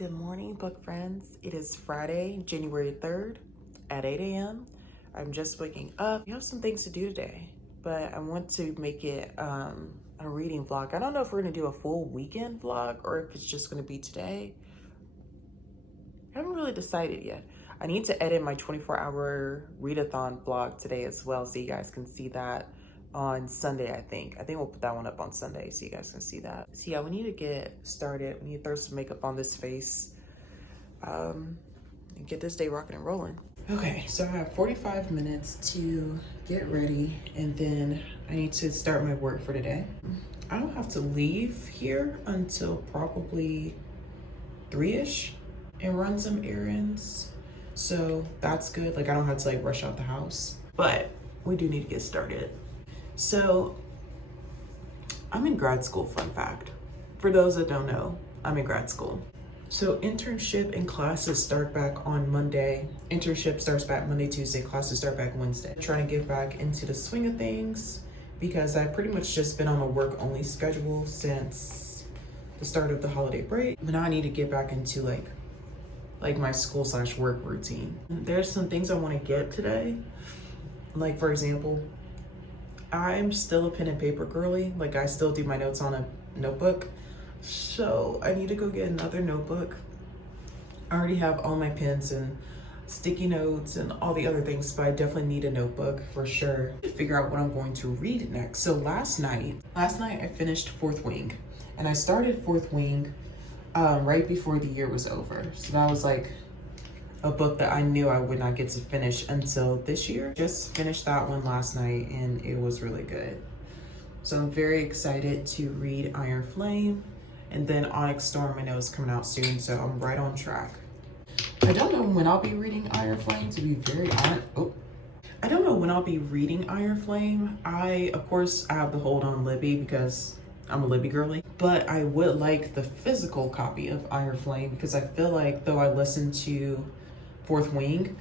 Good morning, book friends. It is Friday, January 3rd at 8 a.m. I'm just waking up. We have some things to do today, but I want to make it a reading vlog. I don't know if we're gonna do a full weekend vlog or if it's just gonna be today. I haven't really decided yet. I need to edit my 24-hour readathon vlog today as well, so you guys can see that on Sunday, I think. We'll put that one up on Sunday so you guys can see that. So yeah, we need to get started. We need to throw some makeup on this face and get this day rocking and rolling. Okay, so I have 45 minutes to get ready and then I need to start my work for today. I don't have to leave here until probably 3-ish and run some errands. So that's good. Like I don't have to like rush out the house, but we do need to get started. So I'm in grad school, fun fact. For those that don't know, I'm in grad school. So internship and classes start back on Monday. Internship starts back Monday, Tuesday, classes start back Wednesday. I'm trying to get back into the swing of things because I've pretty much just been on a work only schedule since the start of the holiday break. But now I need to get back into like my school/work routine. There's some things I want to get today. Like for example, I'm still a pen and paper girly. Like I still do my notes on a notebook. So I need to go get another notebook. I already have all my pens and sticky notes and all the other things, but I definitely need a notebook for sure to figure out what I'm going to read next. So last night I finished Fourth Wing, and I started Fourth Wing right before the year was over. So that was like a book that I knew I would not get to finish until this year. Just finished that one last night and it was really good. So I'm very excited to read Iron Flame, and then Onyx Storm I know is coming out soon, so I'm right on track. I don't know when I'll be reading Iron Flame, to be very honest. I don't know when I'll be reading Iron Flame. Of course I have the hold on Libby because I'm a Libby girly, but I would like the physical copy of Iron Flame because I feel like though I listened to Fourth Wing,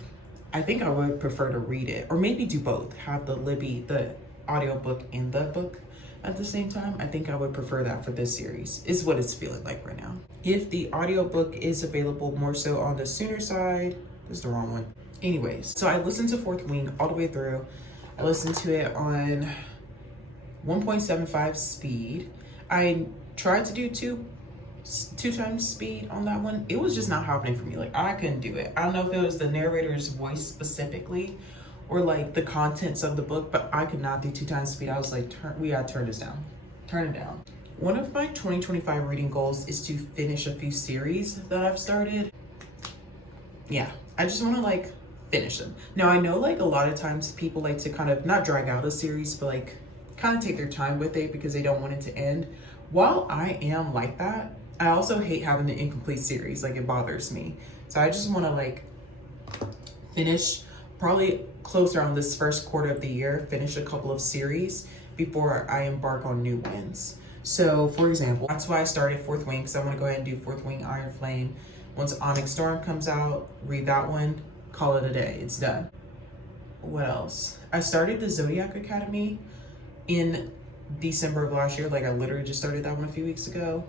I think I would prefer to read it, or maybe do both, have the Libby, the audiobook and the book at the same time. I think I would prefer that for this series, is what it's feeling like right now. If the audiobook is available more so on the sooner side, this is the wrong one. Anyways, so I listened to Fourth Wing all the way through. I listened to it on 1.75 speed. I tried to do two times speed on that one. It was just not happening for me. Like I couldn't do it. I don't know if it was the narrator's voice specifically or like the contents of the book, but I could not do 2 times speed. I was like, we gotta turn this down. Turn it down. One of my 2025 reading goals is to finish a few series that I've started. Yeah, I just wanna like finish them. Now I know like a lot of times people like to kind of not drag out a series, but like kind of take their time with it because they don't want it to end. While I am like that, I also hate having an incomplete series. Like it bothers me. So I just want to like finish, probably closer on this first quarter of the year, finish a couple of series before I embark on new ones. So for example, that's why I started Fourth Wing, because I want to go ahead and do Fourth Wing Iron Flame. Once Onyx Storm comes out, read that one, call it a day, it's done. What else? I started the Zodiac Academy in December of last year. Like I literally just started that one a few weeks ago.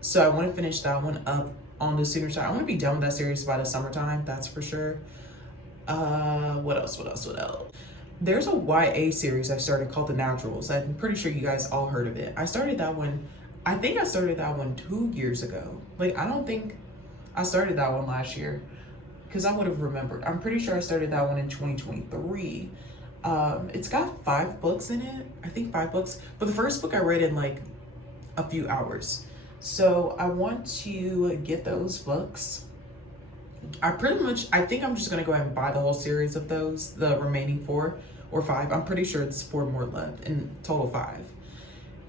So I want to finish that one up on the sooner side. I want to be done with that series by the summertime, that's for sure. What else? There's a YA series I started called The Naturals. I'm pretty sure you guys all heard of it. I started that one, I think I started that one 2 years ago. Like I don't think I started that one last year because I would have remembered. I'm pretty sure I started that one in 2023. It's got 5 books in it. I think 5 books, but the first book I read in like a few hours. So I want to get those books. I think I'm just gonna go ahead and buy the whole series of those, the remaining 4 or 5. I'm pretty sure it's 4 more left, in total 5.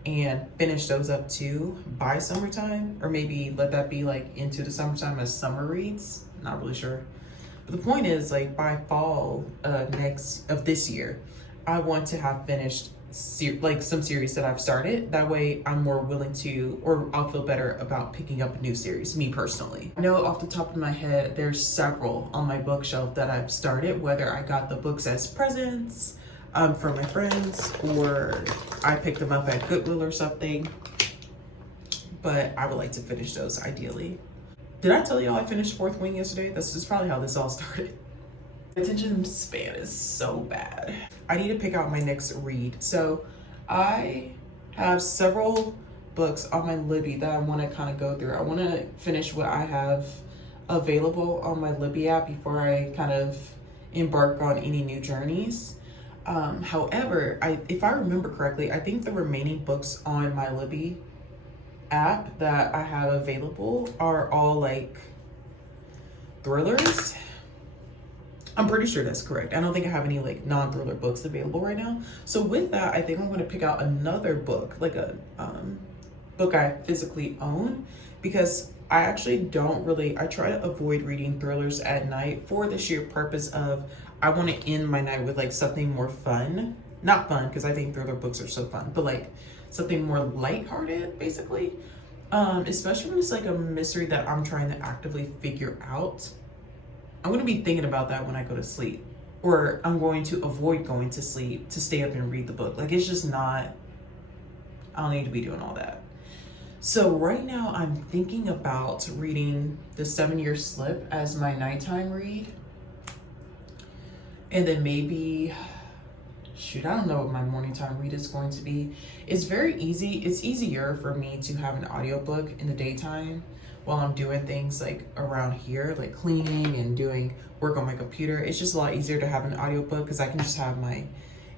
And finish those up too by summertime, or maybe let that be like into the summertime as summer reads. Not really sure. But the point is like by fall of this year, I want to have finished like some series that I've started. That way I'm more willing to, or I'll feel better about picking up a new series, me personally. I know off the top of my head, there's several on my bookshelf that I've started, whether I got the books as presents from my friends or I picked them up at Goodwill or something. but I would like to finish those ideally. Did I tell y'all I finished Fourth Wing yesterday? That's just probably how this all started. Attention span is so bad. I need to pick out my next read. So I have several books on my Libby that I want to kind of go through. I want to finish what I have available on my Libby app before I kind of embark on any new journeys. However, if I remember correctly, I think the remaining books on my Libby app that I have available are all like thrillers. I'm pretty sure that's correct. I don't think I have any like non-thriller books available right now. So with that, I think I'm going to pick out another book, like a book I physically own, because I actually don't really, I try to avoid reading thrillers at night for the sheer purpose of I want to end my night with like something more fun. Not fun, because I think thriller books are so fun, but like something more lighthearted, basically. Especially when it's like a mystery that I'm trying to actively figure out. I'm going to be thinking about that when I go to sleep, or I'm going to avoid going to sleep to stay up and read the book. Like, it's just not, I don't need to be doing all that. So right now I'm thinking about reading The 7-Year Slip as my nighttime read. And then maybe, shoot, I don't know what my morning time read is going to be. It's very easy. It's easier for me to have an audiobook in the daytime while I'm doing things like around here, like cleaning and doing work on my computer. It's just a lot easier to have an audiobook because I can just have my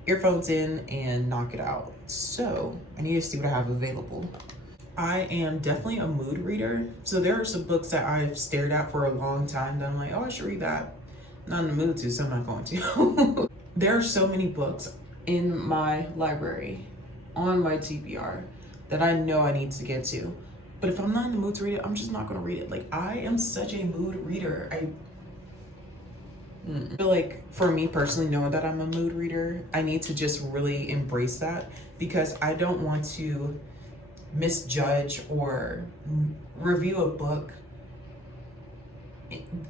earphones in and knock it out. So I need to see what I have available. I am definitely a mood reader. So there are some books that I've stared at for a long time that I'm like, oh, I should read that. I'm not in the mood to, so I'm not going to. There are so many books in my library on my TBR that I know I need to get to. But if I'm not in the mood to read it, I'm just not going to read it. Like, I am such a mood reader. I feel like for me personally, knowing that I'm a mood reader, I need to just really embrace that, because I don't want to misjudge or review a book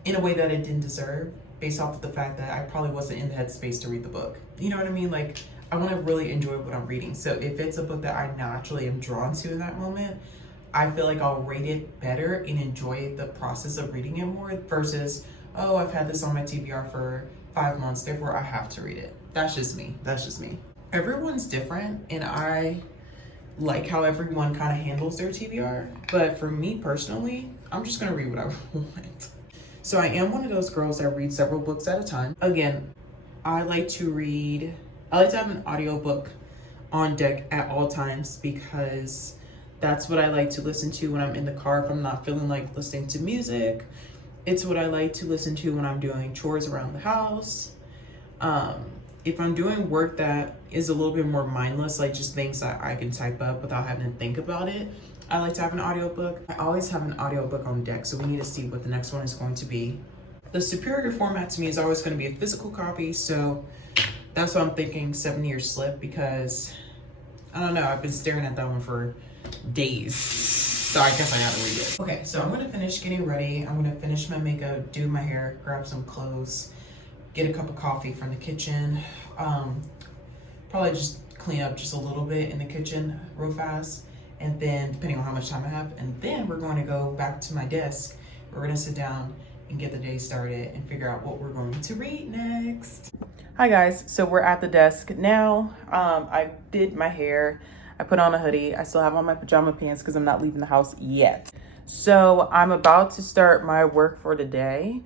in a way that it didn't deserve, based off of the fact that I probably wasn't in the headspace to read the book. You know what I mean? Like, I want to really enjoy what I'm reading. So if it's a book that I naturally am drawn to in that moment, I feel like I'll rate it better and enjoy the process of reading it more versus, oh, I've had this on my TBR for 5 months, therefore I have to read it. That's just me. That's just me. Everyone's different, and I like how everyone kind of handles their TBR. But for me personally, I'm just going to read what I want. So I am one of those girls that read several books at a time. Again, I like to have an audiobook on deck at all times, because that's what I like to listen to when I'm in the car if I'm not feeling like listening to music. It's what I like to listen to when I'm doing chores around the house. If I'm doing work that is a little bit more mindless, like just things that I can type up without having to think about it, I like to have an audiobook. I always have an audiobook on deck, so we need to see what the next one is going to be. The superior format to me is always going to be a physical copy, so that's why I'm thinking 7-Year Slip, because I don't know, I've been staring at that one for days, so I guess I gotta read it. Okay, so I'm gonna finish getting ready. I'm gonna finish my makeup, do my hair, grab some clothes, get a cup of coffee from the kitchen, probably just clean up just a little bit in the kitchen real fast, and then depending on how much time I have, and then we're going to go back to my desk. We're gonna sit down and get the day started and figure out what we're going to read next. Hi guys, so we're at the desk now. I did my hair, I put on a hoodie. I still have on my pajama pants because I'm not leaving the house yet. So I'm about to start my work for the day.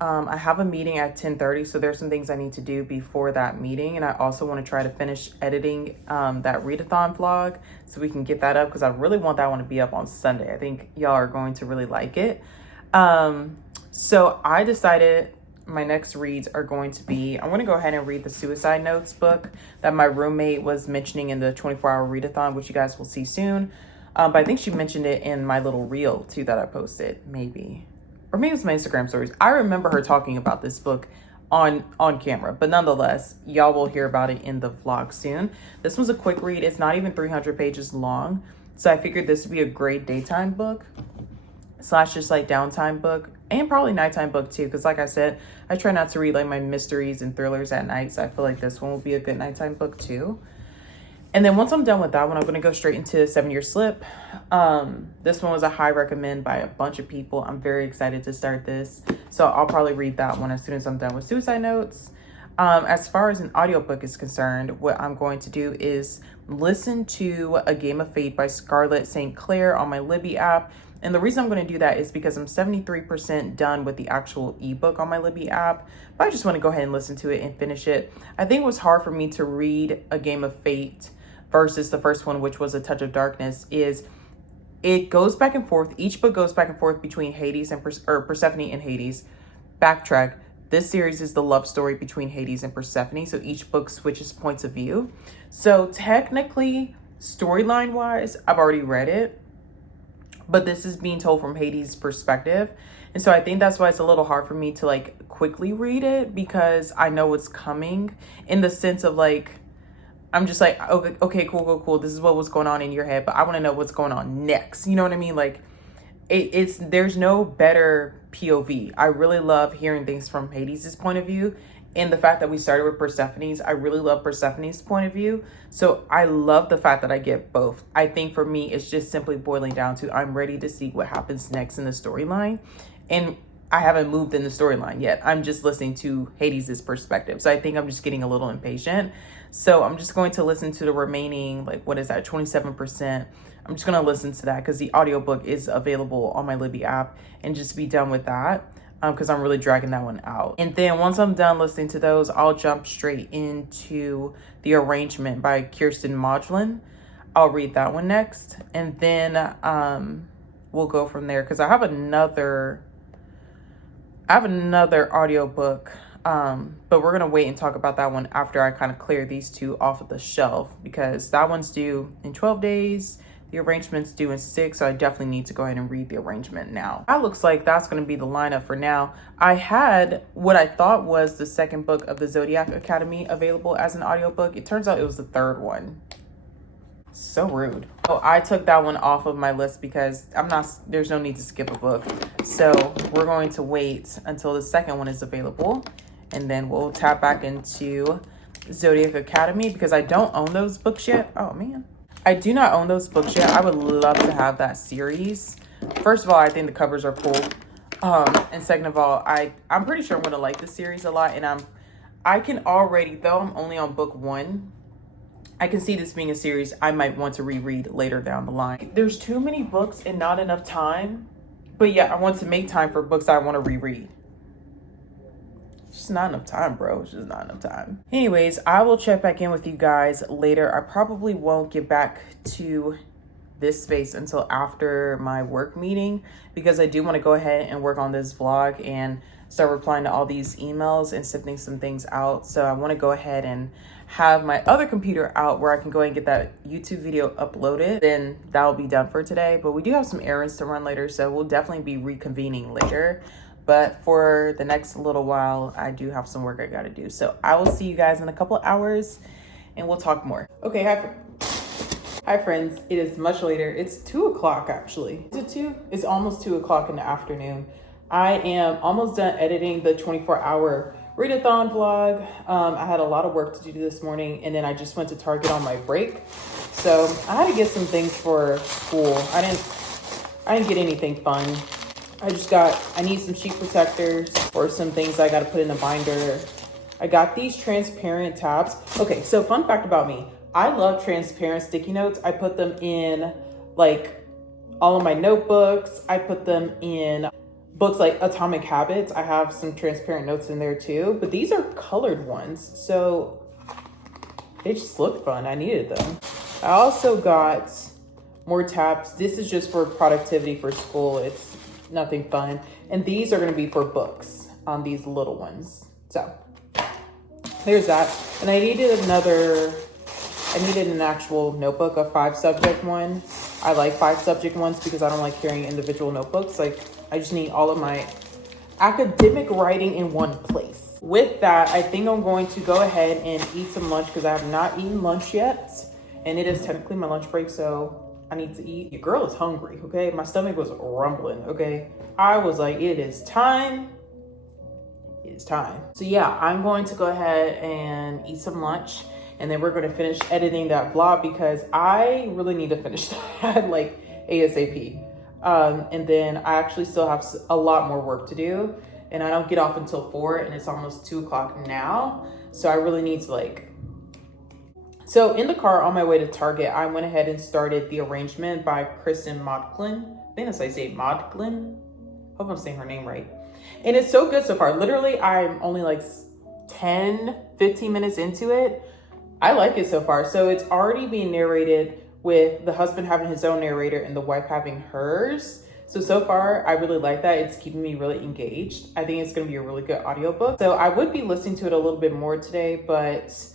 I have a meeting at 10:30, so there's some things I need to do before that meeting. And I also want to try to finish editing that readathon vlog so we can get that up, because I really want that one to be up on Sunday. I think y'all are going to really like it. So I decided my next reads are going to be, I'm going to go ahead and read the Suicide Notes book that my roommate was mentioning in the 24-hour readathon, which you guys will see soon. But I think she mentioned it in my little reel too that I posted, maybe. Or maybe it was my Instagram stories. I remember her talking about this book on camera, but nonetheless, y'all will hear about it in the vlog soon. This was a quick read. It's not even 300 pages long. So I figured this would be a great daytime book / just like downtime book, and probably nighttime book too, because like I said, I try not to read like my mysteries and thrillers at night, so I feel like this one will be a good nighttime book too. And then once I'm done with that one, I'm going to go straight into 7-Year Slip. This one was a high recommend by a bunch of people. I'm very excited to start this. So I'll probably read that one as soon as I'm done with Suicide Notes. As far as an audiobook is concerned, what I'm going to do is listen to A Game of Fate by Scarlett St. Clair on my Libby app. And the reason I'm going to do that is because I'm 73% done with the actual ebook on my Libby app. But I just want to go ahead and listen to it and finish it. I think it was hard for me to read A Game of Fate versus the first one, which was A Touch of Darkness, is it goes back and forth. Each book goes back and forth between Hades and Persephone and Hades. Backtrack. This series is the love story between Hades and Persephone. So each book switches points of view. So technically, storyline wise, I've already read it, but this is being told from Hades' perspective. And so I think that's why it's a little hard for me to like quickly read it, because I know what's coming, in the sense of like, I'm just like, okay, cool. This is what was going on in your head, but I want to know what's going on next. You know what I mean? Like, there's no better POV. I really love hearing things from Hades' point of view. And the fact that we started with Persephone's, I really love Persephone's point of view. So I love the fact that I get both. I think for me, it's just simply boiling down to, I'm ready to see what happens next in the storyline. And I haven't moved in the storyline yet. I'm just listening to Hades' perspective. So I think I'm just getting a little impatient. So I'm just going to listen to the remaining, like, what is that, 27%. I'm just going to listen to that because the audiobook is available on my Libby app, and just be done with that because I'm really dragging that one out. And then once I'm done listening to those, I'll jump straight into The Arrangement by Kiersten Modglin. I'll read that one next, and then we'll go from there because I have another audiobook, but we're going to wait and talk about that one after I kind of clear these two off of the shelf, because that one's due in 12 days. The Arrangement's due in 6, so I definitely need to go ahead and read The Arrangement now. That looks like that's going to be the lineup for now. I had what I thought was the second book of the Zodiac Academy available as an audiobook. It turns out it was the third one. So rude. So I took that one off of my list because there's no need to skip a book. So we're going to wait until the second one is available, and then we'll tap back into Zodiac Academy because I don't own those books yet. Oh man. I do not own those books yet. I would love to have that series. First of all, I think the covers are cool. And second of all, I'm pretty sure I'm going to like the series a lot. And I can already, though I'm only on book 1, I can see this being a series I might want to reread later down the line. There's too many books and not enough time. But yeah, I want to make time for books I want to reread. It's just not enough time, bro. It's just not enough time. Anyways, I will check back in with you guys later. I probably won't get back to this space until after my work meeting, because I do want to go ahead and work on this vlog and start replying to all these emails and sifting some things out. So I want to go ahead and have my other computer out where I can go ahead and get that YouTube video uploaded. Then that'll be done for today. But we do have some errands to run later, so we'll definitely be reconvening later. But for the next little while, I do have some work I got to do. So I will see you guys in a couple of hours and we'll talk more. Okay, hi friends. It is much later. It's 2 o'clock actually. Is it 2? It's almost 2 o'clock in the afternoon. I am almost done editing the 24-hour readathon vlog. I had a lot of work to do this morning, and then I just went to Target on my break. So I had to get some things for school. I didn't get anything fun. I need some sheet protectors or some things I got to put in the binder. I got these transparent tabs. Okay, so fun fact about me. I love transparent sticky notes. I put them in like all of my notebooks. I put them in books like Atomic Habits. I have some transparent notes in there too, but these are colored ones. So they just look fun. I needed them. I also got more tabs. This is just for productivity for school. It's nothing fun. And these are going to be for books on these little ones. So there's that. And I needed an actual notebook, a 5-subject one. I like 5-subject ones because I don't like carrying individual notebooks. Like, I just need all of my academic writing in one place. With that, I think I'm going to go ahead and eat some lunch because I have not eaten lunch yet. And it is technically my lunch break, so I need to eat. Your girl is hungry, okay? My stomach was rumbling, okay? I was like, it is time. It is time. So yeah, I'm going to go ahead and eat some lunch. and then we're going to finish editing that vlog because I really need to finish that like ASAP. And then I actually still have a lot more work to do, and I don't get off until 4, and it's almost 2 o'clock now. So I really need to so in the car on my way to Target, I went ahead and started The Arrangement by Kiersten Modglin. I think that's how you say it, Modglin. Hope I'm saying her name right. And it's so good so far. Literally, I'm only like 10, 15 minutes into it. I like it so far. So it's already being narrated with the husband having his own narrator and the wife having hers. So far, I really like that. It's keeping me really engaged. I think it's going to be a really good audiobook. So I would be listening to it a little bit more today, but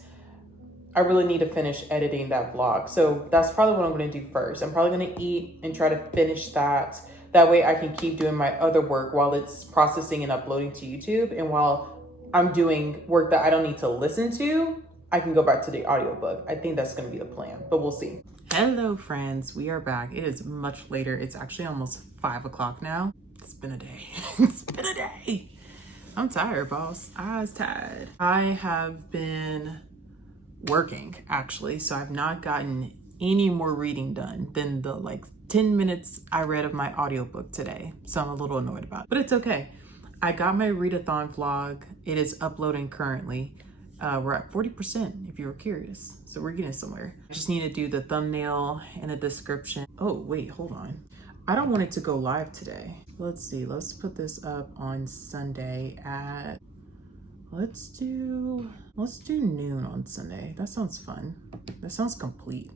I really need to finish editing that vlog. So that's probably what I'm going to do first. I'm probably going to eat and try to finish that. That way I can keep doing my other work while it's processing and uploading to YouTube. And while I'm doing work that I don't need to listen to, I can go back to the audiobook. I think that's going to be the plan, but we'll see. Hello friends, we are back. It is much later. It's actually almost 5 o'clock now. It's been a day. It's been a day. I'm tired, boss. I was tired. I have been working actually, so I've not gotten any more reading done than the 10 minutes I read of my audiobook today. So I'm a little annoyed about it, but it's okay. I got my readathon vlog. It is uploading currently. We're at 40% if you were curious. So we're getting somewhere. I just need to do the thumbnail and the description. Oh, wait, hold on. I don't want it to go live today. Let's see, let's put this up on Sunday at, let's do noon on Sunday. That sounds fun. That sounds complete.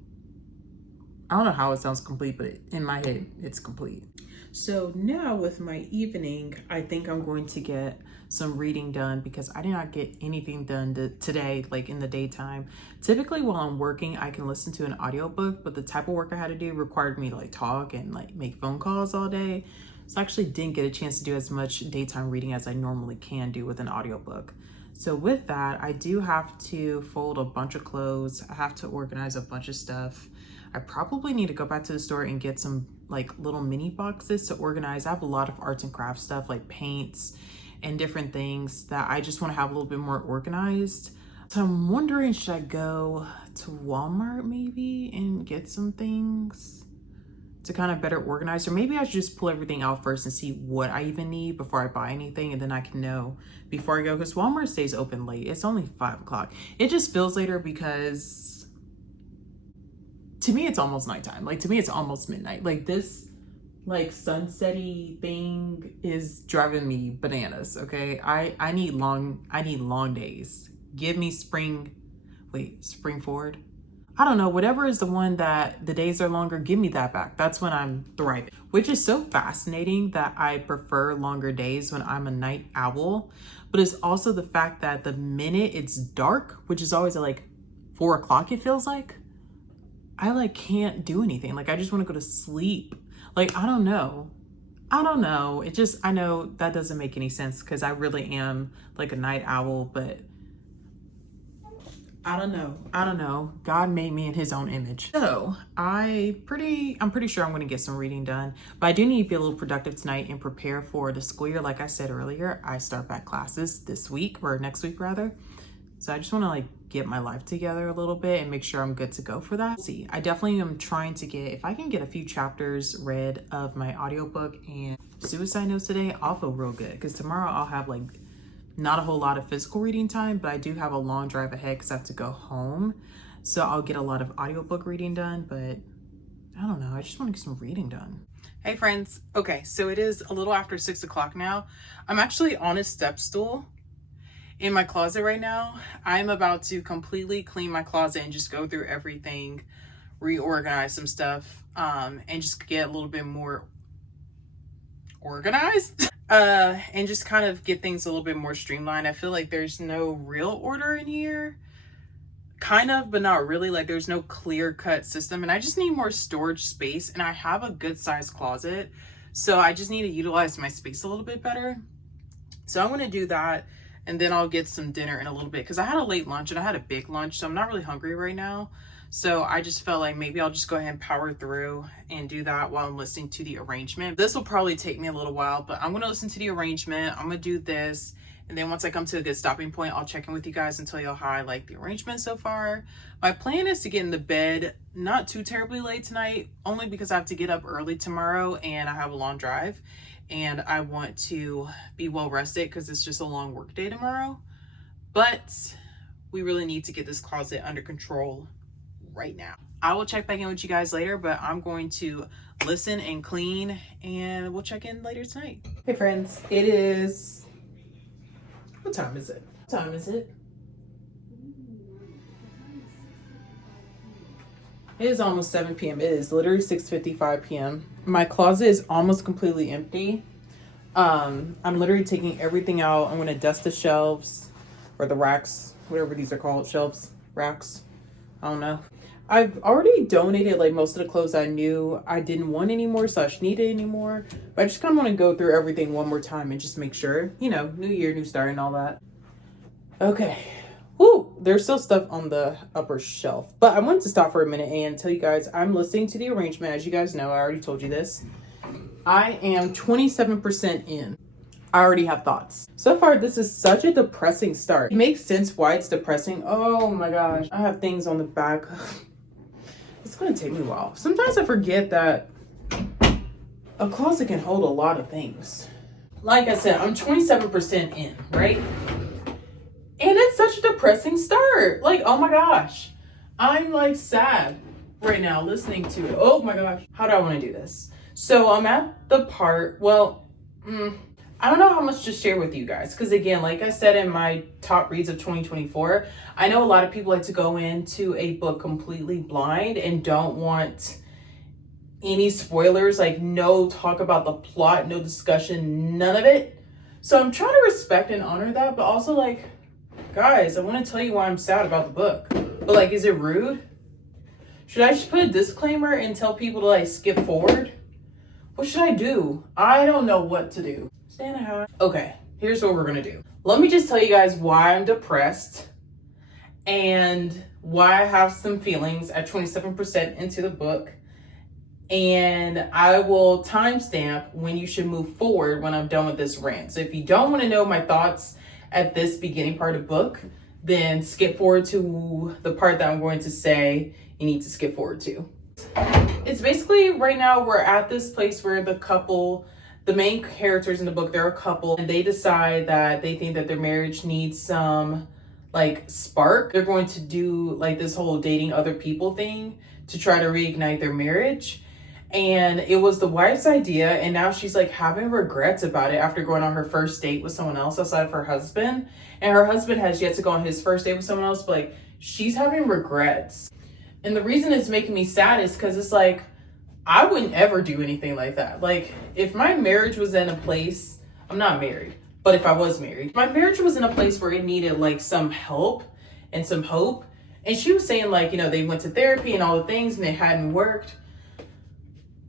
I don't know how it sounds complete, but in my head, it's complete. So now with my evening, I think I'm going to get some reading done because I did not get anything done today, in the daytime. Typically while I'm working, I can listen to an audiobook, but the type of work I had to do required me to talk and make phone calls all day. So I actually didn't get a chance to do as much daytime reading as I normally can do with an audiobook. So with that, I do have to fold a bunch of clothes. I have to organize a bunch of stuff. I probably need to go back to the store and get some little mini boxes to organize. I have a lot of arts and crafts stuff like paints and different things that I just want to have a little bit more organized. So I'm wondering, should I go to Walmart maybe and get some things to kind of better organize? Or maybe I should just pull everything out first and see what I even need before I buy anything, and then I can know before I go, because Walmart stays open late. It's only 5 o'clock. It just feels later because to me it's almost nighttime. To me it's almost midnight. This sunsetty thing is driving me bananas. Okay, I need long days. Give me spring forward. I don't know, whatever is the one that the days are longer, give me that back. That's when I'm thriving. Which is so fascinating that I prefer longer days when I'm a night owl. But it's also the fact that the minute it's dark, which is always at 4 o'clock, it feels like, I can't do anything. I just want to go to sleep. I don't know. I know that doesn't make any sense because I really am a night owl, but I don't know. God made me in his own image. So I'm pretty sure I'm going to get some reading done, but I do need to be a little productive tonight and prepare for the school year. Like I said earlier, I start back classes this week, or next week rather. So I just want to get my life together a little bit and make sure I'm good to go for that. See, I definitely am trying to if I can get a few chapters read of my audiobook and suicide notes today, I'll feel real good, because tomorrow I'll have not a whole lot of physical reading time, but I do have a long drive ahead because I have to go home. So I'll get a lot of audiobook reading done, but I don't know. I just want to get some reading done. Hey friends. Okay, so it is a little after 6 o'clock now. I'm actually on a step stool in my closet right now. I'm about to completely clean my closet and just go through everything, reorganize some stuff, and just get a little bit more organized. And just kind of get things a little bit more streamlined. I feel like there's no real order in here. Kind of, but not really. There's no clear-cut system, and I just need more storage space, and I have a good-sized closet, so I just need to utilize my space a little bit better. So I'm going to do that, and then I'll get some dinner in a little bit, because I had a late lunch, and I had a big lunch, so I'm not really hungry right now. So I just felt like maybe I'll just go ahead and power through and do that while I'm listening to The Arrangement. This will probably take me a little while, but I'm going to listen to The Arrangement. I'm going to do this, And then once I come to a good stopping point, I'll check in with you guys and tell you how I like the arrangement so far. My plan is to get in the bed not too terribly late tonight, only because I have to get up early tomorrow and I have a long drive. And I want to be well rested because it's just a long work day tomorrow. But we really need to get this closet under control right now. I will check back in with you guys later, but I'm going to listen and clean and we'll check in later tonight. Hey friends, it is... What time is it? What time is it? It is almost 7 p.m. It is literally 6:55 p.m. My closet is almost completely empty. I'm literally taking everything out. I'm going to dust the shelves or the racks, whatever these are called, shelves, racks. I don't know. I've already donated like most of the clothes I knew I didn't want anymore / needed anymore. But I just kind of want to go through everything one more time and just make sure, you know, new year, new start and all that. Okay. Woo! There's still stuff on the upper shelf. But I wanted to stop for a minute and tell you guys I'm listening to the arrangement. As you guys know, I already told you this. I am 27% in. I already have thoughts. So far, this is such a depressing start. It makes sense why it's depressing. Oh my gosh. I have things on the back. It's gonna take me a while. Sometimes I forget that a closet can hold a lot of things. Like I said, I'm 27% in, right? And it's such a depressing start. Like, oh my gosh. I'm like sad right now listening to it. Oh my gosh. How do I want to do this? So I'm at the part, well, I don't know how much to share with you guys. Because again, like I said in my top reads of 2024, I know a lot of people like to go into a book completely blind and don't want any spoilers, like no talk about the plot, no discussion, none of it. So I'm trying to respect and honor that, but also like, guys, I want to tell you why I'm sad about the book. But like, is it rude? Should I just put a disclaimer and tell people to like skip forward? What should I do? I don't know what to do. Okay, here's what we're gonna do. Let me just tell you guys why I'm depressed and why I have some feelings at 27% into the book. And I will timestamp when you should move forward when I'm done with this rant. So if you don't want to know my thoughts at this beginning part of the book, then skip forward to the part that I'm going to say you need to skip forward to. It's basically right now we're at this place where the main characters in the book, they're a couple, and they decide that they think that their marriage needs some like spark. They're going to do like this whole dating other people thing to try to reignite their marriage. And it was the wife's idea, and now she's like having regrets about it after going on her first date with someone else outside of her husband. And her husband has yet to go on his first date with someone else, but like she's having regrets. And the reason it's making me sad is because it's like, I wouldn't ever do anything like that. Like, if my marriage was in a place, I'm not married, but if I was married, my marriage was in a place where it needed like some help and some hope. And she was saying like, you know, they went to therapy and all the things and it hadn't worked.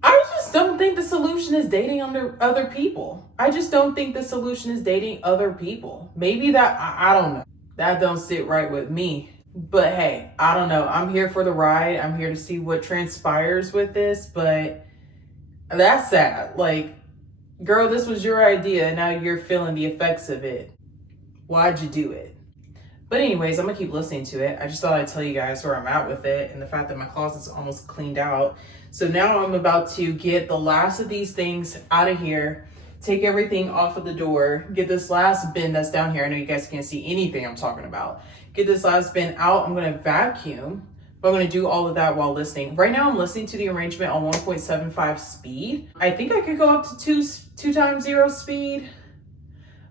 I just don't think the solution is dating other people. I just don't think the solution is dating other people. Maybe that, I don't know. That don't sit right with me. But hey, I don't know. I'm here for the ride. I'm here to see what transpires with this, but that's sad. Like, girl, this was your idea and now you're feeling the effects of it. Why'd you do it? But anyways, I'm gonna keep listening to it. I just thought I'd tell you guys where I'm at with it and the fact that my closet's almost cleaned out. So now I'm about to get the last of these things out of here, take everything off of the door, get this last bin that's down here. I know you guys can't see anything I'm talking about. Get this last bin out. I'm gonna vacuum, but I'm gonna do all of that while listening. Right now I'm listening to the arrangement on 1.75 speed. I think I could go up to 2 times 0 speed.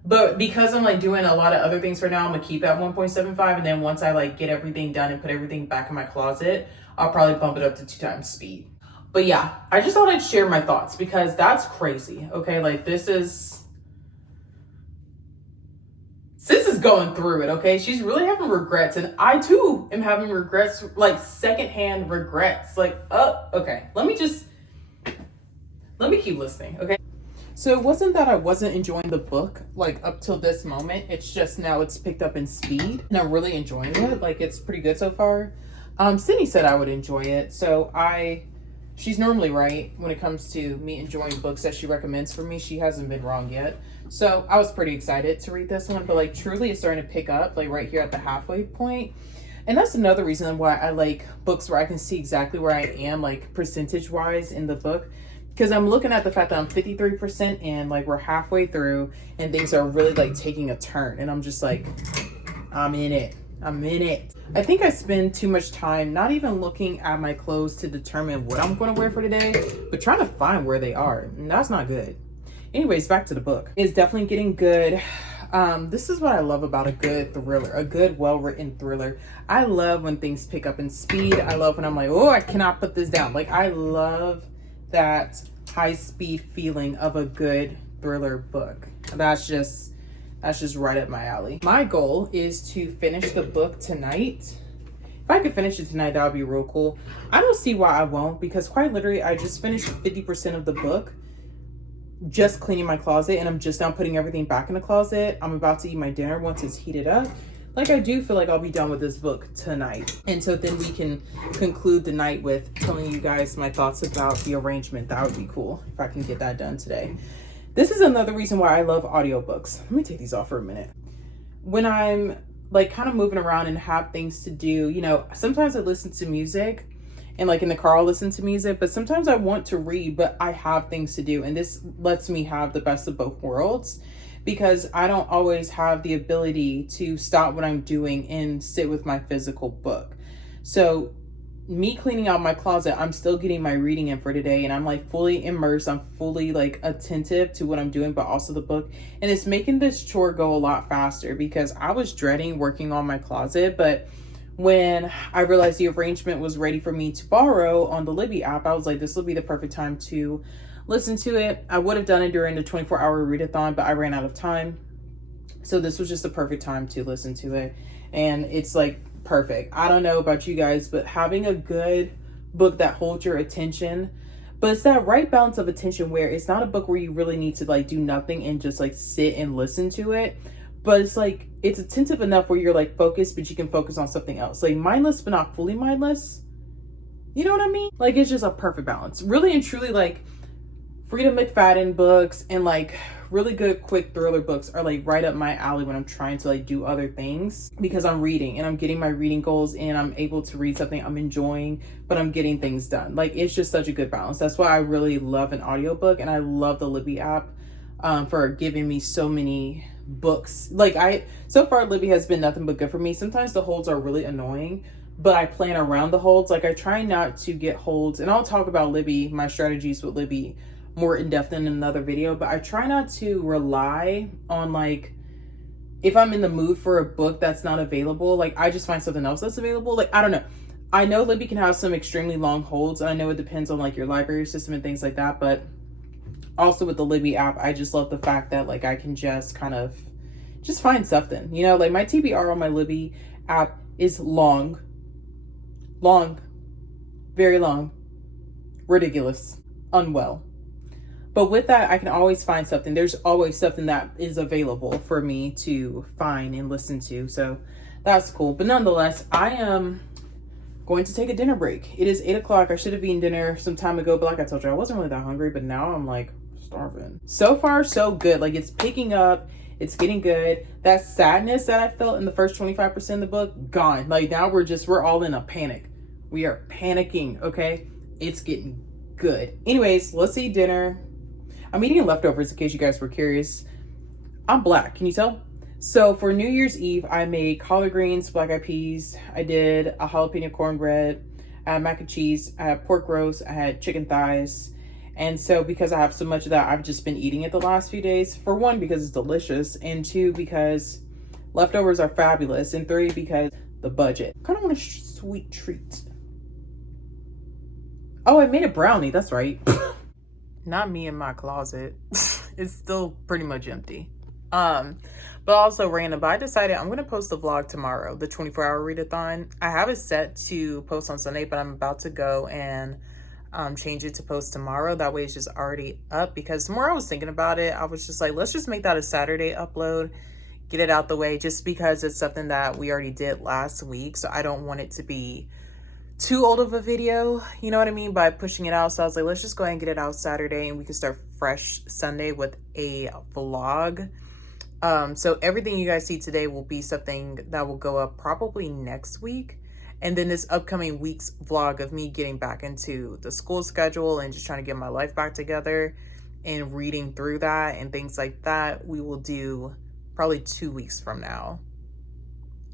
But because I'm like doing a lot of other things right now, I'm gonna keep at 1.75, and then once I like get everything done and put everything back in my closet, I'll probably bump it up to 2 times speed. But yeah, I just thought I'd share my thoughts because that's crazy. Okay, like this is going through it. Okay, she's really having regrets, and I too am having regrets, like secondhand regrets. Like, okay, let me keep listening. Okay. So it wasn't that I wasn't enjoying the book, like up till this moment. It's just now it's picked up in speed and I'm really enjoying it. Like it's pretty good so far. Sydney said I would enjoy it. So I she's normally right when it comes to me enjoying books that she recommends for me. She hasn't been wrong yet. So I was pretty excited to read this one, but like truly it's starting to pick up like right here at the halfway point. And that's another reason why I like books where I can see exactly where I am, like percentage wise in the book. Because I'm looking at the fact that I'm 53% in, like we're halfway through and things are really like taking a turn. And I'm just like, I'm in it. I'm in it. I think I spend too much time not even looking at my clothes to determine what I'm going to wear for today, but trying to find where they are. And that's not good. Anyways, back to the book. It's definitely getting good. This is what I love about a good thriller, a good, well-written thriller. I love when things pick up in speed. I love when I'm like, oh, I cannot put this down. Like, I love that high-speed feeling of a good thriller book. That's just right up my alley. My goal is to finish the book tonight. If I could finish it tonight, that would be real cool. I don't see why I won't, because quite literally, I just finished 50% of the book, just cleaning my closet, and I'm just now putting everything back in the closet. I'm about to eat my dinner once it's heated up. Like, I do feel like I'll be done with this book tonight. And so then we can conclude the night with telling you guys my thoughts about the arrangement. That would be cool if I can get that done today. This is another reason why I love audiobooks. Let me take these off for a minute. When I'm like kind of moving around and have things to do, you know, sometimes I listen to music and like in the car I'll listen to music, but sometimes I want to read, but I have things to do. And this lets me have the best of both worlds, because I don't always have the ability to stop what I'm doing and sit with my physical book. So me cleaning out my closet, I'm still getting my reading in for today, and I'm like fully immersed. I'm fully like attentive to what I'm doing, but also the book. And it's making this chore go a lot faster, because I was dreading working on my closet. But when I realized the arrangement was ready for me to borrow on the Libby app, I was like, this will be the perfect time to listen to it. I would have done it during the 24-hour readathon, but I ran out of time. So this was just the perfect time to listen to it. And it's like perfect. I don't know about you guys, but having a good book that holds your attention, but it's that right balance of attention where it's not a book where you really need to like do nothing and just like sit and listen to it, but it's like it's attentive enough where you're like focused, but you can focus on something else, like mindless but not fully mindless. You know what I mean? Like, it's just a perfect balance. Really and truly, like Freedom McFadden books and like really good quick thriller books are like right up my alley when I'm trying to like do other things, because I'm reading and I'm getting my reading goals and I'm able to read something I'm enjoying, but I'm getting things done. Like, it's just such a good balance. That's why I really love an audiobook, and I love the Libby app for giving me so many books. Like, so far Libby has been nothing but good for me. Sometimes the holds are really annoying, but I plan around the holds. Like, I try not to get holds, and I'll talk about Libby, my strategies with Libby, more in depth in another video, but I try not to rely on, like, if I'm in the mood for a book that's not available, like I just find something else that's available. Like, I don't know. I know Libby can have some extremely long holds, and I know it depends on like your library system and things like that, but also with the Libby app, I just love the fact that like I can just kind of just find something, you know, like my TBR on my Libby app is long, very long, ridiculous, unwell. But with that, I can always find something. There's always something that is available for me to find and listen to. So that's cool. But nonetheless, I am going to take a dinner break. It is 8 o'clock. I should have eaten dinner some time ago, but like I told you, I wasn't really that hungry, but now I'm like starving. So far, so good. Like, it's picking up. It's getting good. That sadness that I felt in the first 25% of the book, gone. Like, now we're all in a panic. We are panicking, okay? It's getting good. Anyways, let's eat dinner. I'm eating leftovers in case you guys were curious. I'm Black, can you tell? So for New Year's Eve, I made collard greens, black eyed peas. I did a jalapeno cornbread. I had mac and cheese. I had pork roast. I had chicken thighs. And so because I have so much of that, I've just been eating it the last few days. For one, because it's delicious. And two, because leftovers are fabulous. And three, because the budget. I kind of want a sweet treat. Oh, I made a brownie. That's right. Not me in my closet. It's still pretty much empty. But also random, but I decided I'm going to post the vlog tomorrow, the 24-hour readathon. I have it set to post on Sunday, but I'm about to go and change it to post tomorrow. That way it's just already up, because the more I was thinking about it, I was just like, let's just make that a Saturday upload, get it out the way, just because it's something that we already did last week. So I don't want it to be too old of a video, you know what I mean, by pushing it out. So I was like, let's just go ahead and get it out Saturday and we can start fresh Sunday with a vlog. So everything you guys see today will be something that will go up probably next week. And then this upcoming week's vlog of me getting back into the school schedule and just trying to get my life back together and reading through that and things like that, we will do probably 2 weeks from now.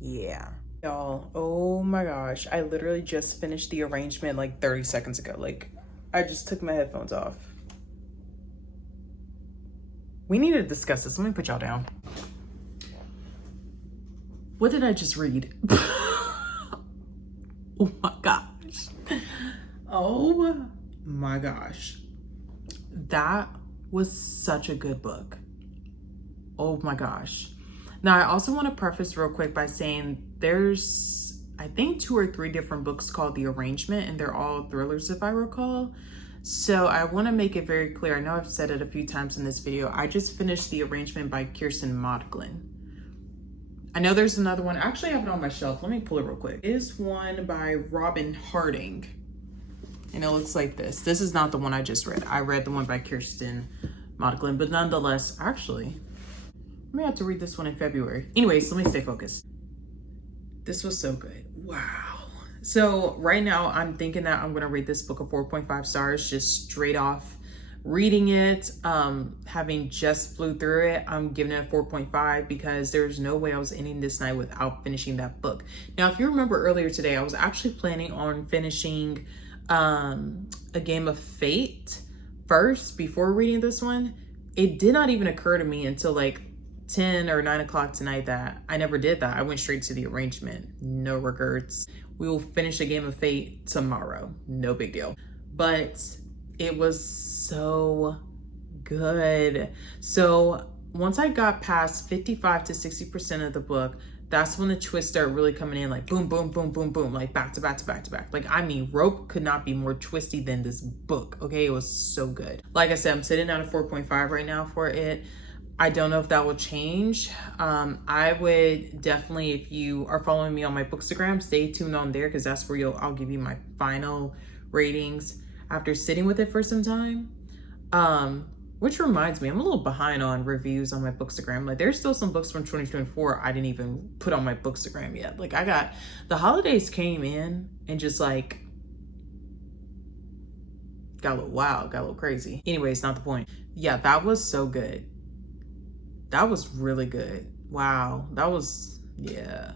Yeah. Y'all, oh my gosh. I literally just finished the arrangement like 30 seconds ago. Like, I just took my headphones off. We need to discuss this. Let me put y'all down. What did I just read? Oh my gosh. Oh my gosh. That was such a good book. Oh my gosh. Now, I also want to preface real quick by saying there's, I think, 2 or 3 different books called The Arrangement, and they're all thrillers if I recall. So I want to make it very clear. I know I've said it a few times in this video. I just finished The Arrangement by Kiersten Modglin. I know there's another one. Actually, I have it on my shelf. Let me pull it real quick. It is one by Robin Harding. And it looks like this. This is not the one I just read. I read the one by Kiersten Modglin. But nonetheless, actually, I may have to read this one in February. Anyways, let me stay focused. This was so good. Wow. So right now, I'm thinking that I'm going to rate this book a 4.5 stars just straight off reading it. Having just flew through it, I'm giving it a 4.5 because there's no way I was ending this night without finishing that book. Now, if you remember earlier today, I was actually planning on finishing A Game of Fate first before reading this one. It did not even occur to me until like 10 or 9 o'clock tonight that I never did that. I went straight to The Arrangement. No regrets. We will finish A Game of Fate tomorrow. No big deal. But it was so good. So once I got past 55 to 60% of the book, that's when the twists start really coming in, like boom, boom, boom, boom, boom, like back to back to back to back. Like, I mean, Rope could not be more twisty than this book. Okay, it was so good. Like I said, I'm sitting at a 4.5 right now for it. I don't know if that will change. I would definitely, if you are following me on my Bookstagram, stay tuned on there because that's where I'll give you my final ratings after sitting with it for some time. Which reminds me, I'm a little behind on reviews on my Bookstagram. Like, there's still some books from 2024 I didn't even put on my Bookstagram yet. Like, the holidays came in and just like got a little wild, got a little crazy. Anyways, not the point. Yeah, that was so good. That was really good. Wow, that was, yeah.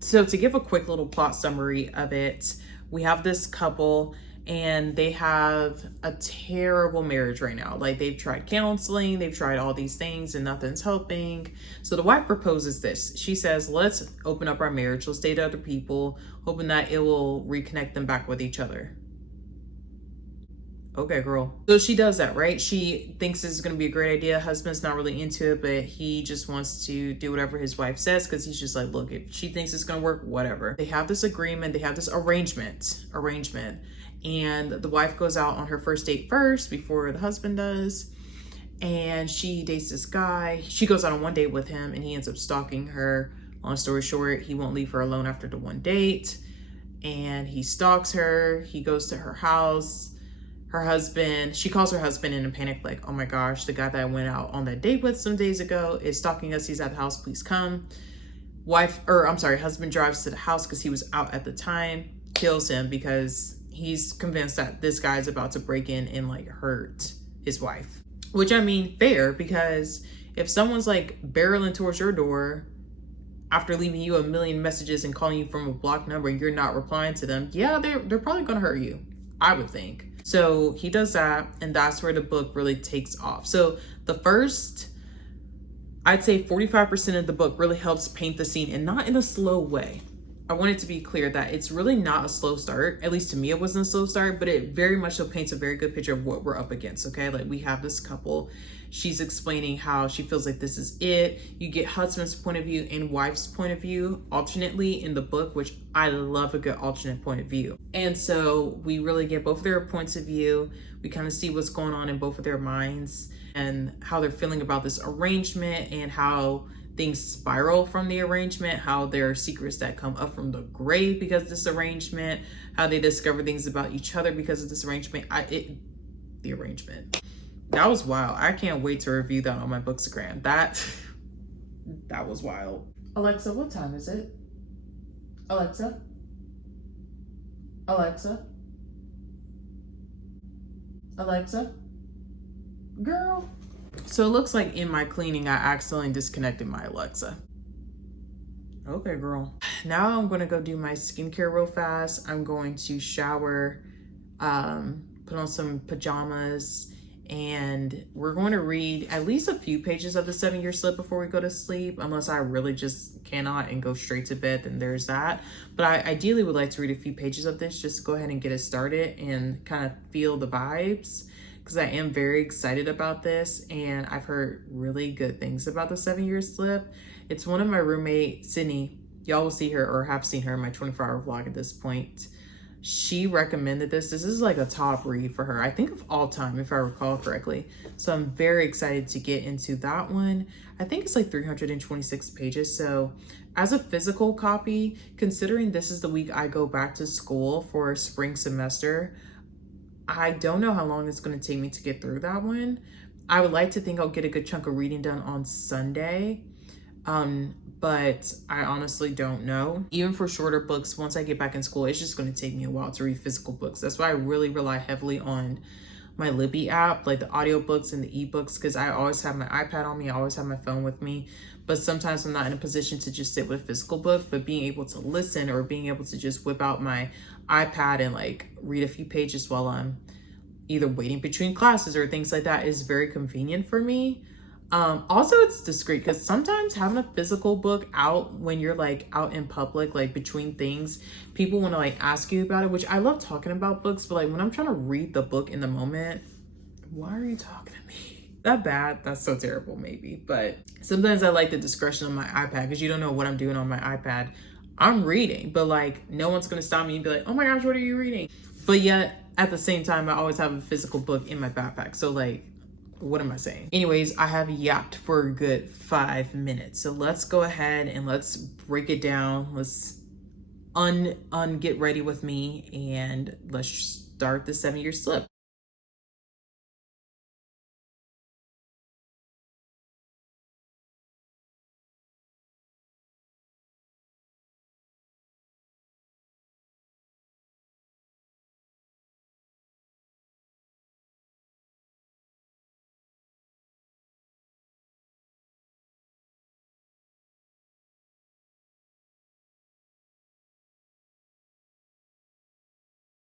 So to give a quick little plot summary of it, we have this couple and they have a terrible marriage right now. Like, they've tried counseling, they've tried all these things and nothing's helping. So the wife proposes this. She says, let's open up our marriage. Let's date other people, hoping that it will reconnect them back with each other. Okay, girl. So she does that, right? She thinks this is going to be a great idea. Husband's not really into it, but he just wants to do whatever his wife says because he's just like, look, if she thinks it's going to work, whatever. They have this agreement. They have this arrangement. And the wife goes out on her first date first before the husband does. And she dates this guy. She goes out on one date with him and he ends up stalking her. Long story short, he won't leave her alone after the one date. And he stalks her. He goes to her house. She calls her husband in a panic, like, oh my gosh, the guy that I went out on that date with some days ago is stalking us. He's at the house, please come. Husband drives to the house because he was out at the time, kills him because he's convinced that this guy's about to break in and like hurt his wife. Which, I mean, fair, because if someone's like barreling towards your door after leaving you a million messages and calling you from a blocked number and you're not replying to them, yeah, they're probably gonna hurt you, I would think. So he does that, and that's where the book really takes off. So the first, I'd say 45% of the book really helps paint the scene, and not in a slow way. I want it to be clear that it's really not a slow start. At least to me, it wasn't a slow start, but it very much so paints a very good picture of what we're up against, okay? Like, we have this couple. She's explaining how she feels like this is it. You get husband's point of view and wife's point of view alternately in the book, which I love a good alternate point of view. And so we really get both of their points of view. We kind of see what's going on in both of their minds and how they're feeling about this arrangement and how things spiral from the arrangement, how there are secrets that come up from the grave because of this arrangement, how they discover things about each other because of this arrangement. The arrangement. That was wild. I can't wait to review that on my Bookstagram. That was wild. Alexa, what time is it? Alexa? Alexa? Alexa? Girl. So it looks like in my cleaning, I accidentally disconnected my Alexa. Okay, girl. Now I'm gonna go do my skincare real fast. I'm going to shower, put on some pajamas, and we're going to read at least a few pages of the 7-Year Slip before we go to sleep, unless I really just cannot and go straight to bed, then there's that. But I ideally would like to read a few pages of this just to go ahead and get it started and kind of feel the vibes, because I am very excited about this, and I've heard really good things about the 7-Year Slip. It's one of my roommate, Sydney. Y'all will see her or have seen her in my 24-hour vlog at this point. She recommended this. This is like a top read for her, I think, of all time, if I recall correctly. So I'm very excited to get into that one. I think it's like 326 pages. So as a physical copy, considering this is the week I go back to school for spring semester, I don't know how long it's going to take me to get through that one. I would like to think I'll get a good chunk of reading done on Sunday. But I honestly don't know. Even for shorter books, once I get back in school, it's just going to take me a while to read physical books. That's why I really rely heavily on my Libby app, like the audiobooks and the ebooks, because I always have my iPad on me, I always have my phone with me. But sometimes I'm not in a position to just sit with a physical book, but being able to listen or being able to just whip out my iPad and like read a few pages while I'm either waiting between classes or things like that is very convenient for me. Also, it's discreet, because sometimes having a physical book out when you're like out in public, like between things, people want to like ask you about it, which I love talking about books, but like when I'm trying to read the book in the moment, why are you talking to me? That bad? That's so terrible, maybe. But sometimes I like the discretion on my iPad, because you don't know what I'm doing on my iPad. I'm reading, but like no one's going to stop me and be like, oh my gosh, what are you reading? But yet at the same time, I always have a physical book in my backpack. So like, what am I saying? Anyways, I have yapped for a good 5 minutes. So let's go ahead and let's break it down. Let's get ready with me, and let's start the 7-Year Slip.